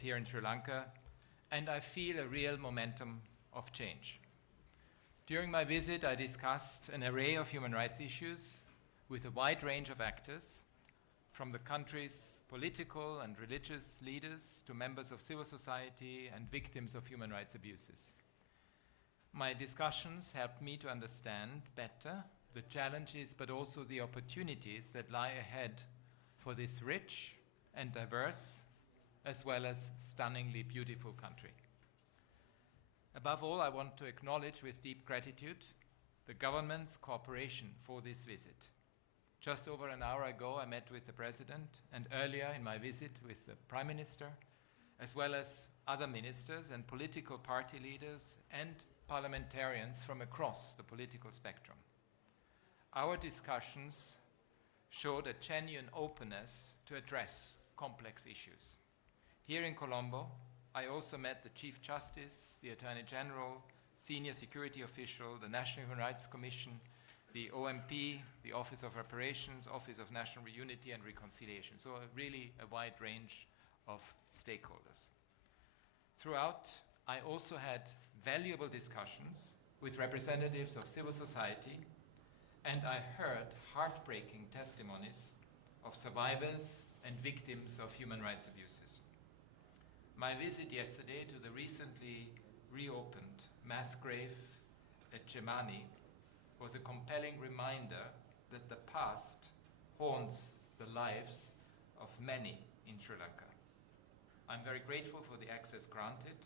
days here in Sri Lanka, and I feel a real momentum of change. During my visit, I discussed an array of human rights issues with a wide range of actors, from the country's political and religious leaders to members of civil society and victims of human rights abuses. My discussions helped me to understand better the challenges but also the opportunities that lie ahead for this rich and diverse as well as stunningly beautiful country. Above all, I want to acknowledge with deep gratitude the government's cooperation for this visit. Just over an hour ago, I met with the President, and earlier in my visit with the Prime Minister, as well as other ministers and political party leaders and parliamentarians from across the political spectrum. Our discussions showed a genuine openness to address complex issues. Here in Colombo, I also met the Chief Justice, the Attorney General, senior security official, the National Human Rights Commission, the OMP, the Office of Reparations, Office of National Unity and Reconciliation. So really a wide range of stakeholders. Throughout, I also had valuable discussions with representatives of civil society, and I heard heartbreaking testimonies of survivors and victims of human rights abuses. My visit yesterday to the recently reopened mass grave at Chemani was a compelling reminder that the past haunts the lives of many in Sri Lanka. I'm very grateful for the access granted,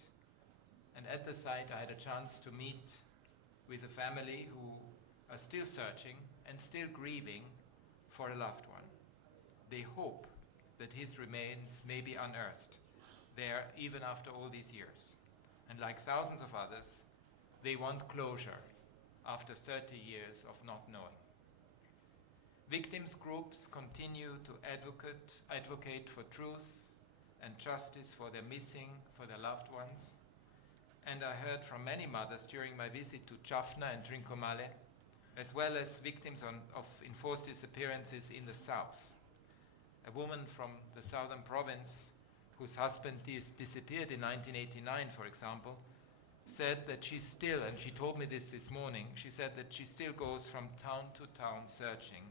and at the site I had a chance to meet with a family who are still searching and still grieving for a loved one. They hope that his remains may be unearthed there even after all these years. And like thousands of others, they want closure after 30 years of not knowing. Victims groups continue to advocate for truth and justice for their missing, for their loved ones. And I heard from many mothers during my visit to Jaffna and Trincomalee, as well as victims of enforced disappearances in the south. A woman from the southern province whose husband disappeared in 1989, for example, said that she still, and she told me this morning, she said that she still goes from town to town searching,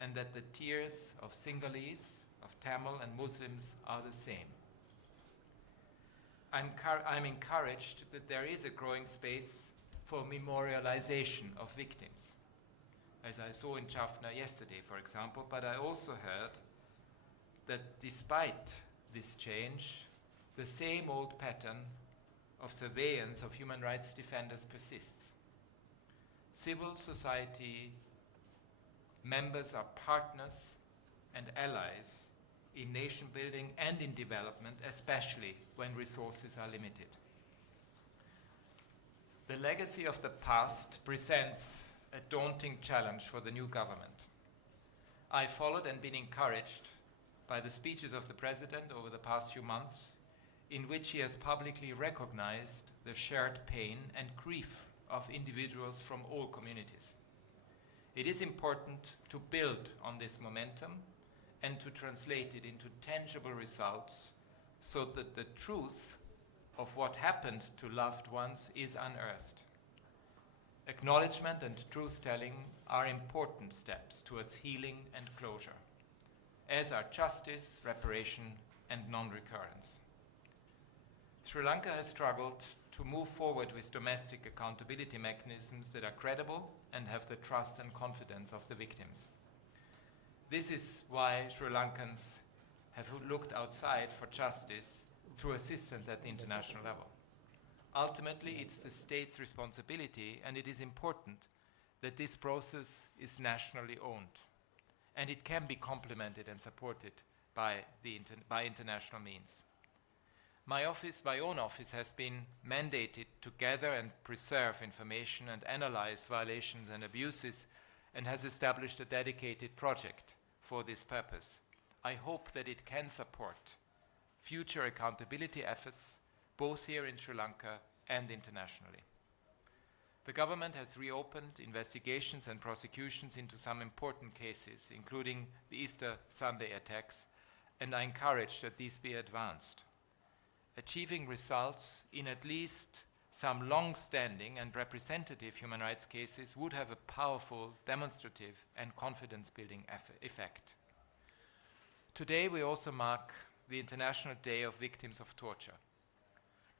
and that the tears of Sinhalese, of Tamil and Muslims are the same. I'm encouraged that there is a growing space for memorialization of victims, as I saw in Jaffna yesterday, for example, but I also heard that despite this change, the same old pattern of surveillance of human rights defenders persists. Civil society members are partners and allies in nation building and in development, especially when resources are limited. The legacy of the past presents a daunting challenge for the new government. I followed and been encouraged by the speeches of the President over the past few months, in which he has publicly recognized the shared pain and grief of individuals from all communities. It is important to build on this momentum and to translate it into tangible results so that the truth of what happened to loved ones is unearthed. Acknowledgement and truth-telling are important steps towards healing and closure, as are justice, reparation, and non-recurrence. Sri Lanka has struggled to move forward with domestic accountability mechanisms that are credible and have the trust and confidence of the victims. This is why Sri Lankans have looked outside for justice through assistance at the international level. Ultimately, it's the state's responsibility, and it is important that this process is nationally owned, and it can be complemented and supported by international means. My own office has been mandated to gather and preserve information and analyze violations and abuses, and has established a dedicated project for this purpose. I hope that it can support future accountability efforts, both here in Sri Lanka and internationally. The government has reopened investigations and prosecutions into some important cases, including the Easter Sunday attacks, and I encourage that these be advanced. achieving results in at least some long-standing and representative human rights cases would have a powerful, demonstrative, and confidence-building effect. Today, we also mark the International Day of Victims of Torture.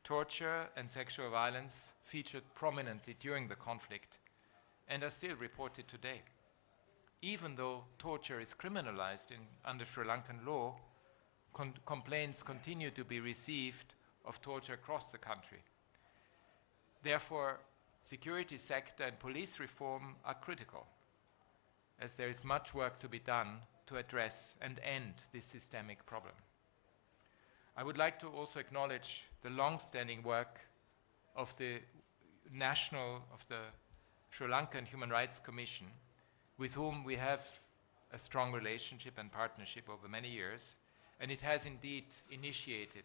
Torture and sexual violence featured prominently during the conflict and are still reported today. Even though torture is criminalized under Sri Lankan law, complaints continue to be received of torture across the country. Therefore, security sector and police reform are critical, as there is much work to be done to address and end this systemic problem. I would like to also acknowledge the long-standing work of the Sri Lankan Human Rights Commission, with whom we have a strong relationship and partnership over many years, and it has indeed initiated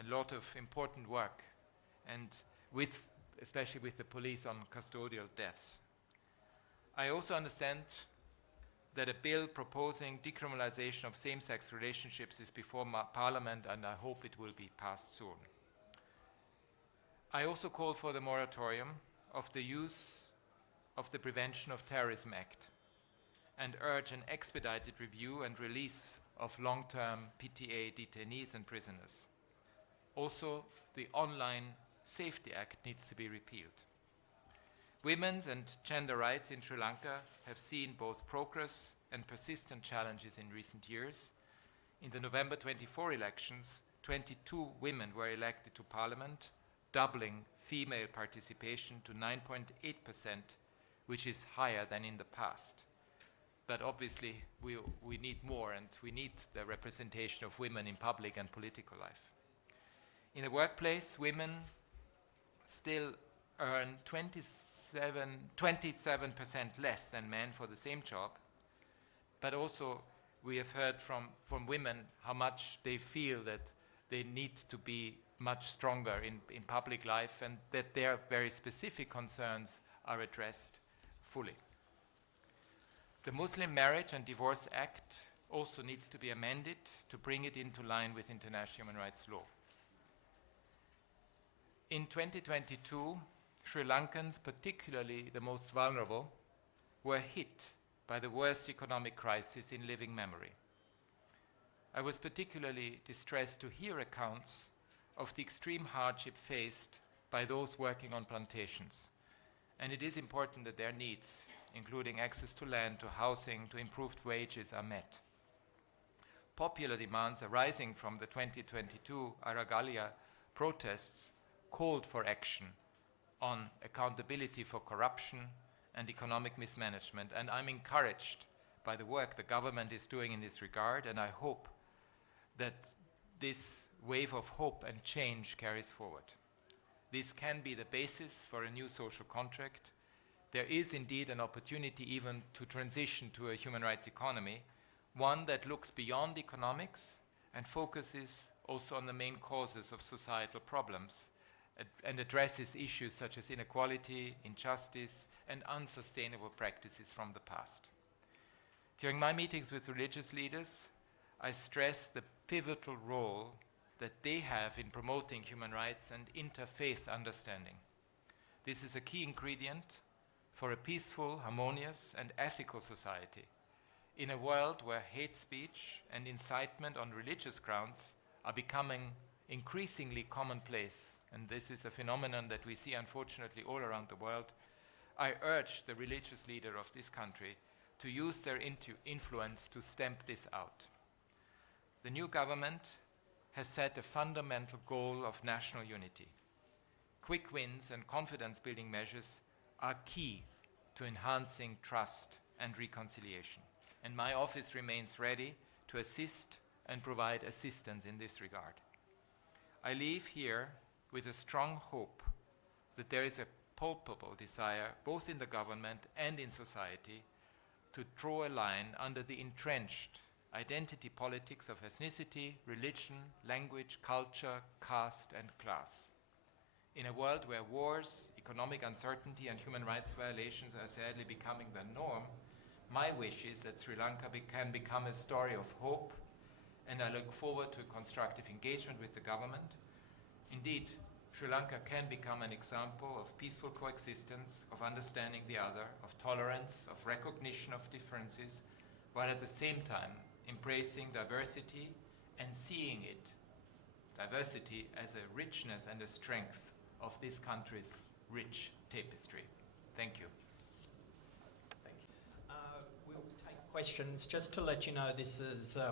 a lot of important work, and especially with the police on custodial deaths. I also understand that a bill proposing decriminalization of same-sex relationships is before Parliament, and I hope it will be passed soon. I also call for the moratorium of the use of the Prevention of Terrorism Act and urge an expedited review and release of long-term PTA detainees and prisoners. Also, the Online Safety Act needs to be repealed. Women's and gender rights in Sri Lanka have seen both progress and persistent challenges in recent years. In the November 24 elections, 22 women were elected to parliament, doubling female participation to 9.8%, which is higher than in the past. But obviously, we need more, and we need the representation of women in public and political life. In the workplace, women still earn 27% less than men for the same job, but also we have heard from women how much they feel that they need to be much stronger in public life, and that their very specific concerns are addressed fully. The Muslim Marriage and Divorce Act also needs to be amended to bring it into line with international human rights law. In 2022, Sri Lankans, particularly the most vulnerable, were hit by the worst economic crisis in living memory. I was particularly distressed to hear accounts of the extreme hardship faced by those working on plantations. And it is important that their needs, including access to land, to housing, to improved wages, are met. Popular demands arising from the 2022 Aragalia protests called for action on accountability for corruption and economic mismanagement, and I'm encouraged by the work the government is doing in this regard, and I hope that this wave of hope and change carries forward. This can be the basis for a new social contract. There is indeed an opportunity even to transition to a human rights economy, one that looks beyond economics and focuses also on the main causes of societal problems and addresses issues such as inequality, injustice, and unsustainable practices from the past. During my meetings with religious leaders, I stress the pivotal role that they have in promoting human rights and interfaith understanding. This is a key ingredient for a peaceful, harmonious, and ethical society. In a world where hate speech and incitement on religious grounds are becoming increasingly commonplace, and this is a phenomenon that we see unfortunately all around the world, I urge the religious leader of this country to use their influence to stamp this out. The new government has set a fundamental goal of national unity. Quick wins and confidence-building measures are key to enhancing trust and reconciliation, and my office remains ready to assist and provide assistance in this regard. I leave here with a strong hope that there is a palpable desire, both in the government and in society, to draw a line under the entrenched identity politics of ethnicity, religion, language, culture, caste, and class. In a world where wars, economic uncertainty, and human rights violations are sadly becoming the norm, my wish is that Sri Lanka can become a story of hope, and I look forward to a constructive engagement with the government Indeed, Sri Lanka can become an example of peaceful coexistence, of understanding the other, of tolerance, of recognition of differences, while at the same time embracing diversity and seeing it, diversity, as a richness and a strength of this country's rich tapestry. Thank you. We'll take questions. Just to let you know,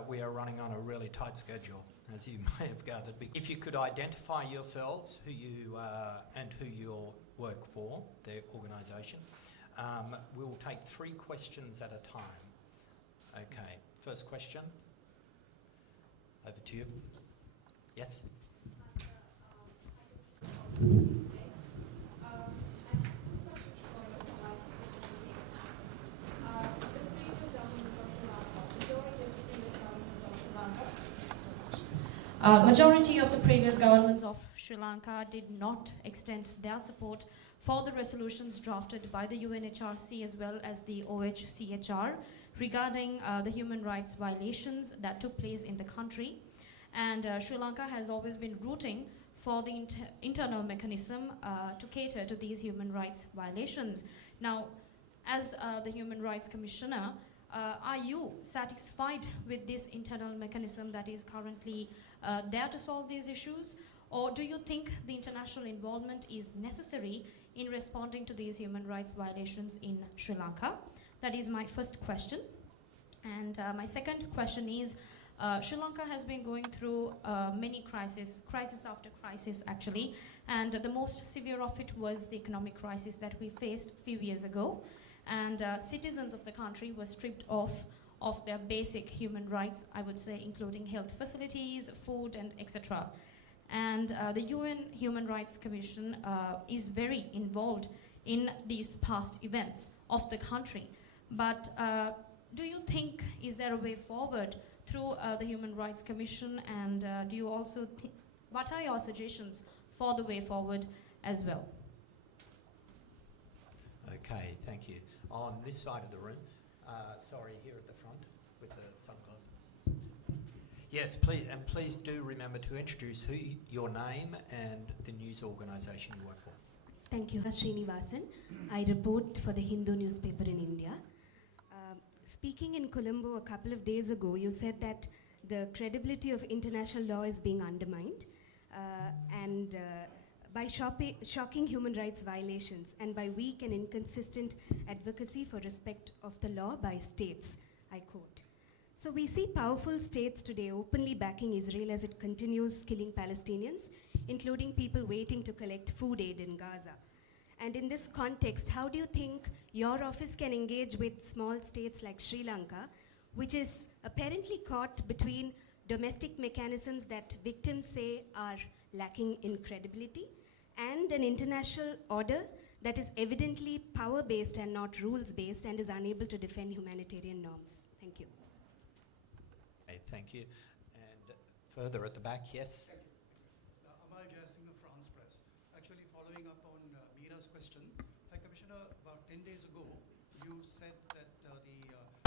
we are running on a really tight schedule, as you may have gathered. If you could identify yourselves, who you and who you work for, the organisation. We'll take 3 questions at a time. Okay, first question. Over to you. Yes? Majority of the previous governments of Sri Lanka did not extend their support for the resolutions drafted by the UNHRC as well as the OHCHR regarding the human rights violations that took place in the country. And Sri Lanka has always been rooting for the internal mechanism to cater to these human rights violations. Now, as the Human Rights Commissioner, are you satisfied with this internal mechanism that is currently there to solve these issues? Or do you think the international involvement is necessary in responding to these human rights violations in Sri Lanka? That is my first question. And my second question is, Sri Lanka has been going through many crisis after crisis actually, and the most severe of it was the economic crisis that we faced a few years ago. And citizens of the country were stripped of their basic human rights, I would say, including health facilities, food, and etc. And the UN Human Rights Commission is very involved in these past events of the country. But do you think, is there a way forward through the Human Rights Commission, and do you also what are your suggestions for the way forward as well? Okay, thank you. On this side of the room, sorry, here at the front with the sunglasses. Yes, please, and please do remember to introduce your name and the news organisation you work for. Thank you, Srinivasan. I report for the Hindu newspaper in India. Speaking in Colombo a couple of days ago, you said that the credibility of international law is being undermined, and by shocking human rights violations and by weak and inconsistent advocacy for respect of the law by states, I quote. So we see powerful states today openly backing Israel as it continues killing Palestinians, including people waiting to collect food aid in Gaza. And in this context, how do you think your office can engage with small states like Sri Lanka, which is apparently caught between domestic mechanisms that victims say are lacking in credibility and an international order that is evidently power-based and not rules-based and is unable to defend humanitarian norms? Thank you. Okay, thank you. And further at the back, yes? Thank you. Amal Jayasingh of France Press. Actually, following up on Meera's question, High Commissioner, about 10 days ago, you said that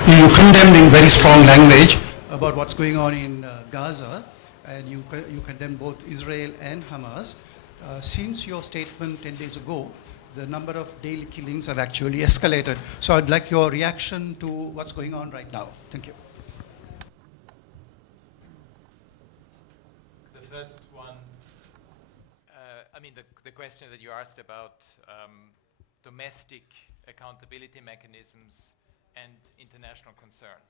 you condemned in very strong language about what's going on in Gaza, and you condemned both Israel and Hamas. Since your statement 10 days ago, the number of daily killings have actually escalated. So I'd like your reaction to what's going on right now. Thank you. The first one, I mean, the question that you asked about domestic accountability mechanisms and international concern.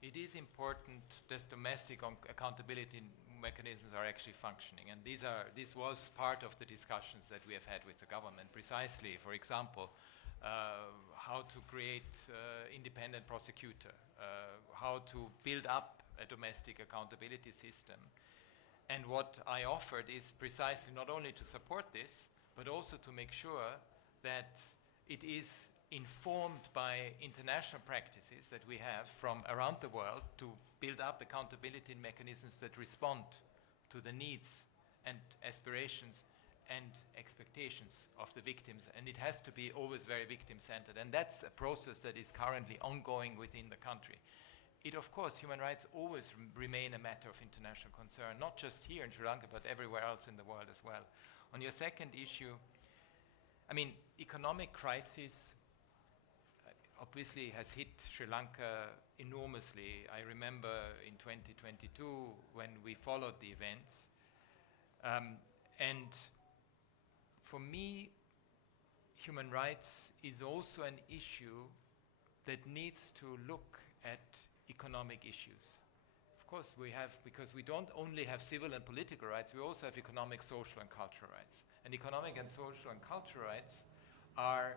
It is important that domestic accountability mechanisms are actually functioning, and this was part of the discussions that we have had with the government, precisely, for example, how to create independent prosecutor, how to build up a domestic accountability system. And what I offered is precisely not only to support this, but also to make sure that it is informed by international practices that we have from around the world to build up accountability mechanisms that respond to the needs and aspirations and expectations of the victims. And it has to be always very victim-centered. And that's a process that is currently ongoing within the country. of course, human rights always remain a matter of international concern, not just here in Sri Lanka, but everywhere else in the world as well. On your second issue, I mean, economic crisis obviously has hit Sri Lanka enormously. I remember in 2022 when we followed the events. And for me, human rights is also an issue that needs to look at economic issues. Of course, we have, because we don't only have civil and political rights, we also have economic, social, and cultural rights. And economic and social and cultural rights are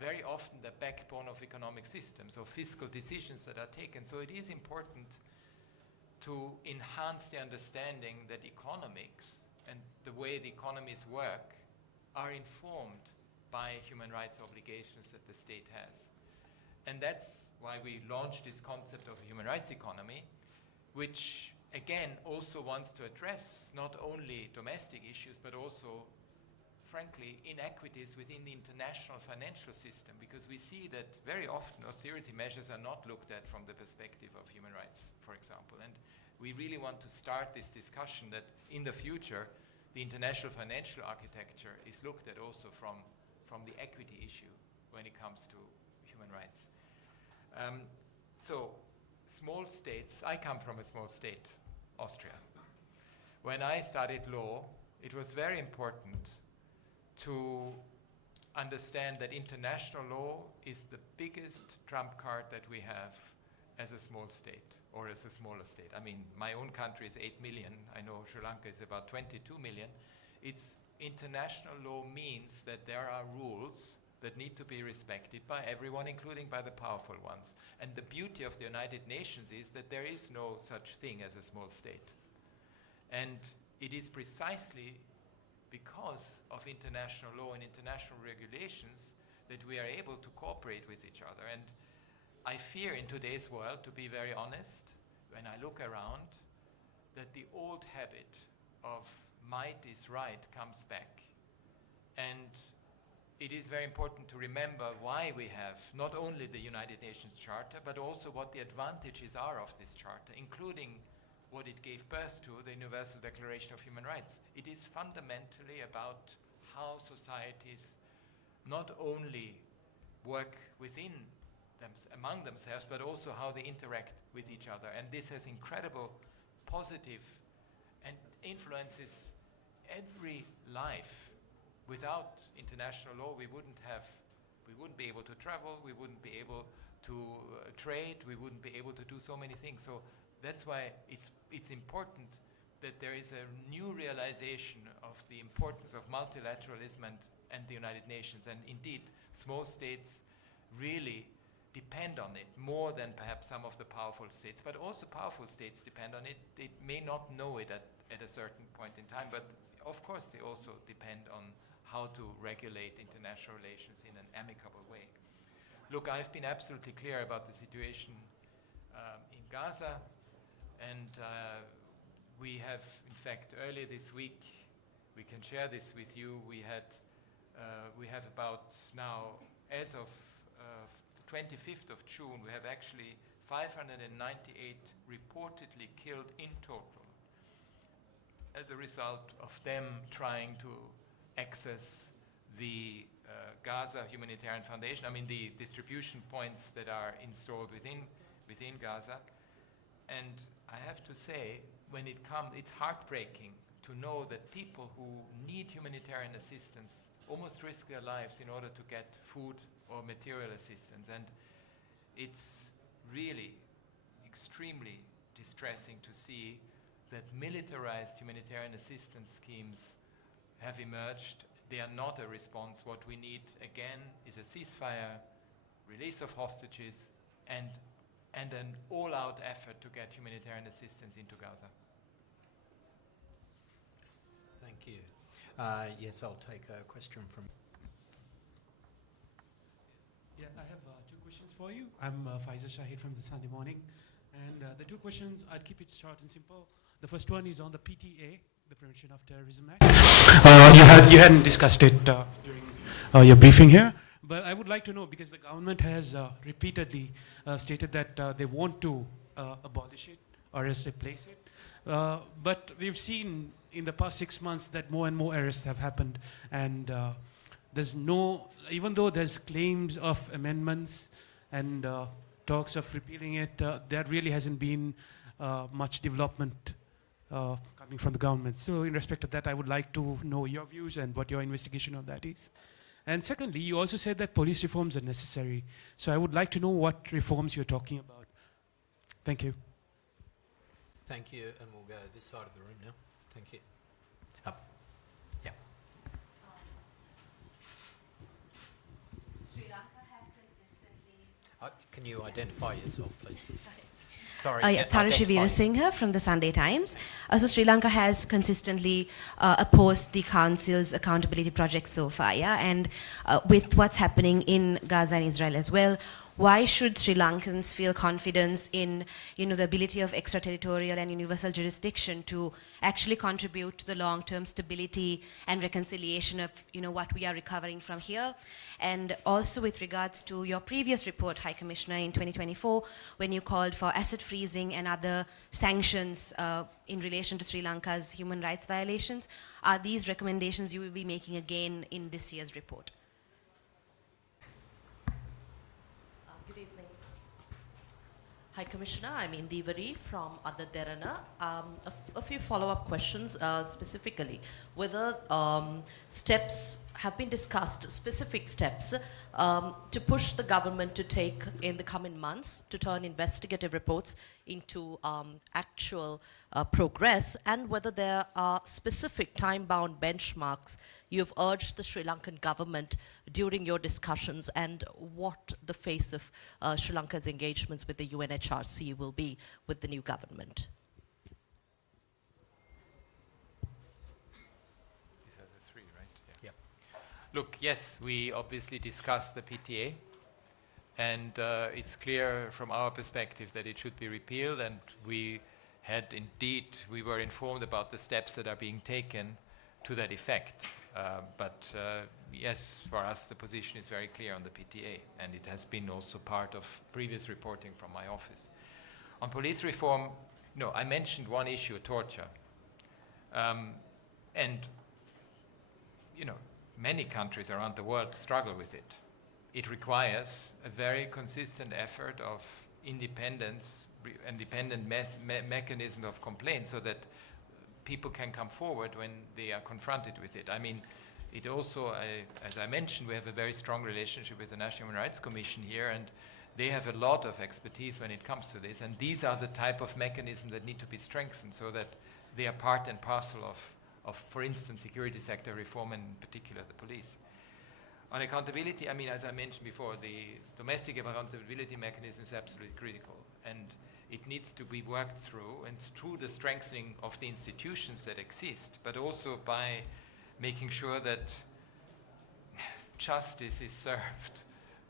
very often the backbone of economic systems or fiscal decisions that are taken. So it is important to enhance the understanding that economics and the way the economies work are informed by human rights obligations that the state has. And that's why we launched this concept of a human rights economy, which again also wants to address not only domestic issues, but also, frankly, inequities within the international financial system, because we see that very often austerity measures are not looked at from the perspective of human rights, for example. And we really want to start this discussion that in the future, the international financial architecture is looked at also from the equity issue when it comes to human rights. So, small states, I come from a small state, Austria. When I studied law, it was very important to understand that international law is the biggest trump card that we have as a small state, or as a smaller state. I mean, my own country is 8 million. I know Sri Lanka is about 22 million. It's international law means that there are rules that need to be respected by everyone, including by the powerful ones. And the beauty of the United Nations is that there is no such thing as a small state. And it is precisely because of international law and international regulations that we are able to cooperate with each other. And I fear in today's world, to be very honest, when I look around, that the old habit of might is right comes back. And it is very important to remember why we have not only the United Nations Charter, but also what the advantages are of this charter, including what it gave birth to, the Universal Declaration of Human Rights. It is fundamentally about how societies not only work within among themselves, but also how they interact with each other. And this has incredible positive and influences every life. Without international law, we wouldn't be able to travel, we wouldn't be able to trade, we wouldn't be able to do so many things. So that's why it's important that there is a new realization of the importance of multilateralism and the United Nations. And indeed, small states really depend on it more than perhaps some of the powerful states, but also powerful states depend on it. They may not know it at a certain point in time, but of course they also depend on how to regulate international relations in an amicable way. Look, I've been absolutely clear about the situation in Gaza, and we have, in fact, earlier this week, we can share this with you, we have about now, as of the 25th of June, we have actually 598 reportedly killed in total as a result of them trying to access the Gaza Humanitarian Foundation, I mean the distribution points that are installed within Gaza. And I have to say, when it comes, it's heartbreaking to know that people who need humanitarian assistance almost risk their lives in order to get food or material assistance. And it's really extremely distressing to see that militarized humanitarian assistance schemes have emerged. They are not a response. What we need, again, is a ceasefire, release of hostages, and an all-out effort to get humanitarian assistance into Gaza. Thank you. Yes, I'll take a question from... Yeah, I have two questions for you. I'm Faisal Shahid from the Sunday Morning. And the two questions, I'll keep it short and simple. The first one is on the PTA, the Prevention of Terrorism Act. You hadn't discussed it during your briefing here, but I would like to know, because the government has repeatedly stated that they want to abolish it or else replace it. But we've seen in the past 6 months that more and more arrests have happened, and there's no, even though there's claims of amendments and talks of repealing it, there really hasn't been much development coming from the government. So in respect of that, I would like to know your views and what your investigation of that is. And secondly, you also said that police reforms are necessary. So I would like to know what reforms you're talking about. Thank you. Thank you, and we'll go this side of the room now. Thank you. Up. Yeah. Sri Lanka has consistently... Can you identify yourself, please? Sorry. Tharushi Veerasinghe from the Sunday Times. So Sri Lanka has consistently opposed the Council's accountability project so far, yeah? And with what's happening in Gaza and Israel as well, why should Sri Lankans feel confidence in, the ability of extraterritorial and universal jurisdiction to actually contribute to the long-term stability and reconciliation of, what we are recovering from here? And also with regards to your previous report, High Commissioner, in 2024, when you called for asset freezing and other sanctions in relation to Sri Lanka's human rights violations, are these recommendations you will be making again in this year's report? High Commissioner, I'm Indivari from Adaderana. A few follow-up questions, specifically whether steps have been discussed, specific steps to push the government to take in the coming months to turn investigative reports into actual progress, and whether there are specific time-bound benchmarks you've urged the Sri Lankan government during your discussions, and what the face of Sri Lanka's engagements with the UNHRC will be with the new government. These are the three, right? Yep. Look, yes, we obviously discussed the PTA, and it's clear from our perspective that it should be repealed, and we were informed about the steps that are being taken to that effect. But yes, for us the position is very clear on the PTA, and it has been also part of previous reporting from my office. On police reform, no, I mentioned one issue, torture. And, many countries around the world struggle with it. It requires a very consistent effort of independent mechanism of complaint, so that people can come forward when they are confronted with it. I mean, it also, as I mentioned, we have a very strong relationship with the National Human Rights Commission here, and they have a lot of expertise when it comes to this, and these are the type of mechanisms that need to be strengthened, so that they are part and parcel of, for instance, security sector reform, and in particular the police. On accountability, I mean, as I mentioned before, the domestic accountability mechanism is absolutely critical, and it needs to be worked through, and through the strengthening of the institutions that exist, but also by making sure that justice is served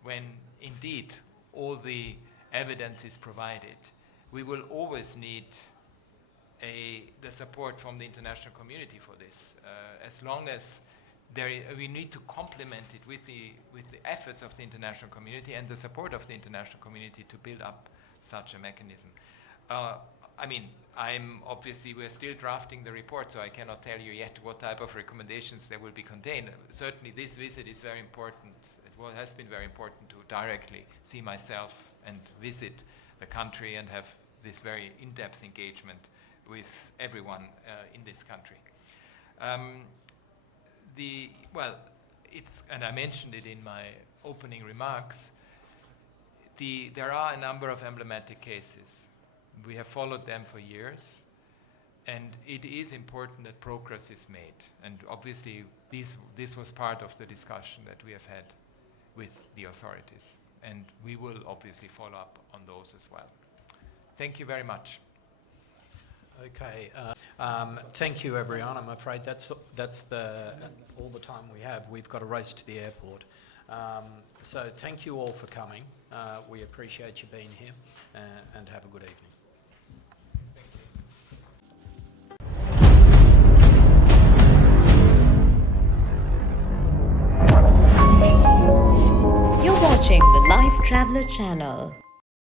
when indeed all the evidence is provided. We will always need the support from the international community for this, as long as we need to complement it with the efforts of the international community and the support of the international community to build up such a mechanism. I mean, we're still drafting the report, so I cannot tell you yet what type of recommendations there will be contained. Certainly this visit is very important. It has been very important to directly see myself and visit the country and have this very in-depth engagement with everyone in this country. And I mentioned it in my opening remarks, there are a number of emblematic cases. We have followed them for years, and it is important that progress is made. And obviously, this was part of the discussion that we have had with the authorities, and we will obviously follow up on those as well. Thank you very much. Okay. Thank you, everyone. I'm afraid that's all the time we have. We've got to race to the airport. So thank you all for coming. We appreciate you being here, and have a good evening. You're watching the Lifetraveler channel.